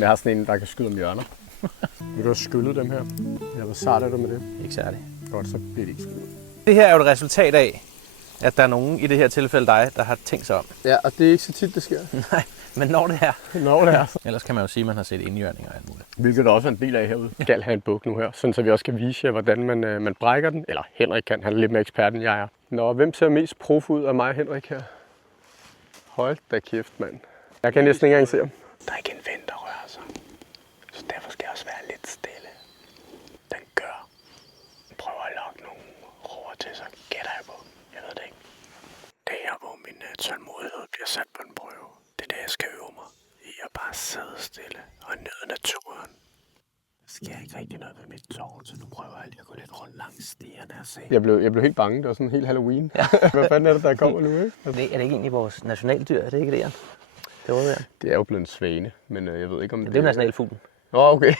om jeg har sådan en, der kan skyde om hjørner. Vil du have skyllet dem her? Ja, hvor sart er du med det? Ikke særligt. Godt, så bliver det ikke skyllet. Det her er jo et resultat af, at der er nogen, i det her tilfælde dig, der har tænkt sig om. Ja, og det er ikke så tit, det sker. Nej, men når det er. Når det er. Ellers kan man jo sige, at man har set indjørninger og alt muligt. Hvilket der også er en del af herude. Jeg skal have en buk nu her, sådan så vi også kan vise jer, hvordan man brækker den. Eller Henrik kan, han er lidt mere ekspert end jeg er. Nå, hvem ser mest prof ud af mig og Henrik her? Hold da kæft, mand. Jeg kan næsten ikke engang se ham. Der er ikke en ven, der rører sig. Så derfor skal jeg også være lidt stille. Den gør. Den prøver at lokke nogle roer til sig. Gætter jeg på. Jeg ved det ikke. Det er her, hvor min tålmodighed bliver sat på en prøve. Det er det, jeg skal øve mig i at bare sidde stille og nyde naturen. Der sker ikke rigtig noget ved mit tårn, så nu prøver jeg lige at gå lidt rundt langs stierne og se. Jeg blev helt bange. Det var sådan helt Halloween. Ja. Hvad fanden er det, der kommer nu, ikke? Er det ikke egentlig vores nationaldyr? Er det ikke det, Jan? Det var det. Det er jo blevet en svane, men jeg ved ikke om Det er jo nationalfuglen. Nå, okay.